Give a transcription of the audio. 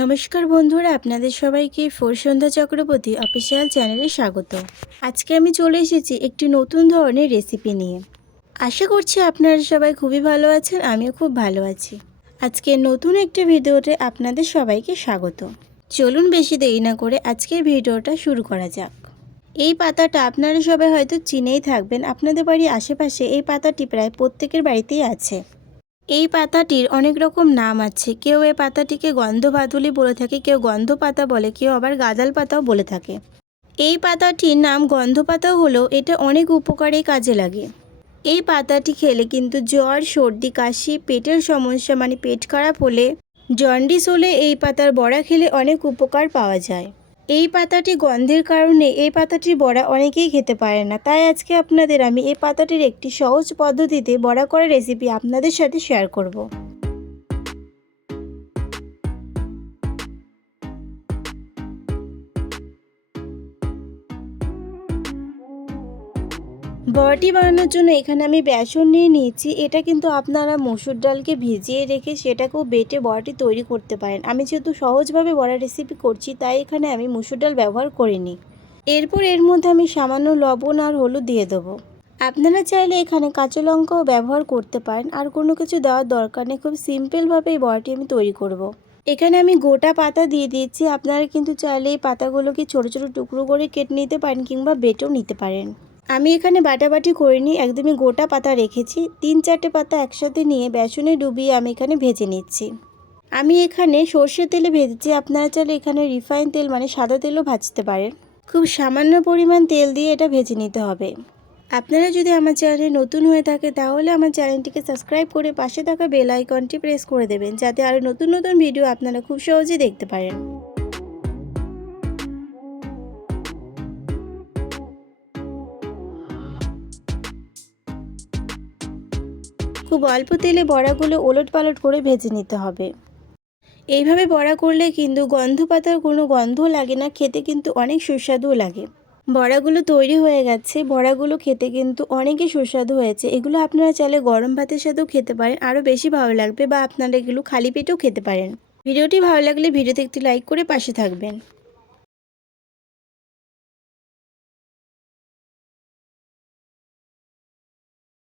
নমস্কার বন্ধুরা, আপনাদের সবাইকে সন্ধ্যা চক্রবর্তী অফিসিয়াল চ্যানেলে স্বাগত। আজকে আমি চলে এসেছি একটি নতুন ধরনের রেসিপি নিয়ে। আশা করছি আপনারা সবাই খুবই ভালো আছেন, আমিও খুব ভালো আছি। আজকে নতুন একটি ভিডিওতে আপনাদের সবাইকে স্বাগত। চলুন বেশি দেরি না করে আজকের ভিডিওটা শুরু করা যাক। এই পাতাটা আপনারা সবাই হয়তো চিনেই থাকবেন, আপনাদের বাড়ির আশেপাশে এই পাতাটি প্রায় প্রত্যেকের বাড়িতেই আছে। এই পাতাটির অনেক রকম নাম আছে। কেউ এই পাতাটিকে গন্ধবাদুলি বলে থাকে, কেউ গন্ধ পাতা বলে, কেউ আবার গাদাল পাতাও বলে থাকে। এই পাতাটির নাম গন্ধ পাতা হলেও এটা অনেক উপকারে কাজে লাগে। এই পাতাটি খেলে কিন্তু জ্বর, সর্দি, কাশি, পেটের সমস্যা মানে পেট খারাপ হলে, জন্ডিস হলে এই পাতার বড়া খেলে অনেক উপকার পাওয়া যায়। এই পাতাটি গন্ধের কারণে এই পাতাটির বড়া অনেকেই খেতে পারে না, তাই আজকে আপনাদের আমি এই পাতাটির একটি সহজ পদ্ধতিতে বড়া করার রেসিপি আপনাদের সাথে শেয়ার করব। বড়াটি বানানোর জন্য এখানে আমি বেসন নিয়ে নিয়েছি। এটা কিন্তু আপনারা মসুর ডালকে ভিজিয়ে রেখে সেটাকেও বেটে বড়াটি তৈরি করতে পারেন। আমি যেহেতু সহজভাবে বড়া রেসিপি করছি, তাই এখানে আমি মসুর ডাল ব্যবহার করিনি। এরপর এর মধ্যে আমি সামান্য লবণ আর হলুদ দিয়ে দেবো। আপনারা চাইলে এখানে কাঁচা লঙ্কাও ব্যবহার করতে পারেন, আর কোনো কিছু দেওয়ার দরকার নেই। খুব সিম্পলভাবে এই বড়াটি আমি তৈরি করব। এখানে আমি গোটা পাতা দিয়ে দিয়েছি। আপনারা কিন্তু চাইলে এই পাতাগুলোকে ছোটো ছোটো টুকরো করে কেটে নিতে পারেন কিংবা বেটেও নিতে পারেন। আমি এখানে বাটাবাটি করিনি, একদমই গোটা পাতা রেখেছি। 3-4টে পাতা একসাথে নিয়ে বেসনে ডুবিয়ে আমি এখানে ভেজে নিচ্ছি। আমি এখানে সর্ষের তেলে ভেজেছি, আপনারা চাইলে এখানে রিফাইন তেল মানে সাদা তেলও ভাজতে পারেন। খুব সামান্য পরিমাণ তেল দিয়ে এটা ভেজে নিতে হবে। আপনারা যদি আমার চ্যানেলে নতুন হয়ে থাকে তাহলে আমার চ্যানেলটিকে সাবস্ক্রাইব করে পাশে থাকা বেল আইকনটি প্রেস করে দেবেন, যাতে আরও নতুন নতুন ভিডিও আপনারা খুব সহজেই দেখতে পারেন। খুব অল্প তেলে বড়াগুলো ওলটপালট করে ভেজে নিতে হবে। এইভাবে বড়া করলে কিন্তু গন্ধ পাতার কোনো গন্ধ লাগে না, খেতে কিন্তু অনেক সুস্বাদুও লাগে। বড়াগুলো তৈরি হয়ে গেছে। বড়াগুলো খেতে কিন্তু অনেকই সুস্বাদু হয়েছে। এগুলো আপনারা চাইলে গরম ভাতের সাথেও খেতে পারেন, আরও বেশি ভালো লাগবে, বা আপনারা এগুলো খালি পেটেও খেতে পারেন। ভিডিওটি ভালো লাগলে ভিডিওতে একটি লাইক করে পাশে থাকবেন।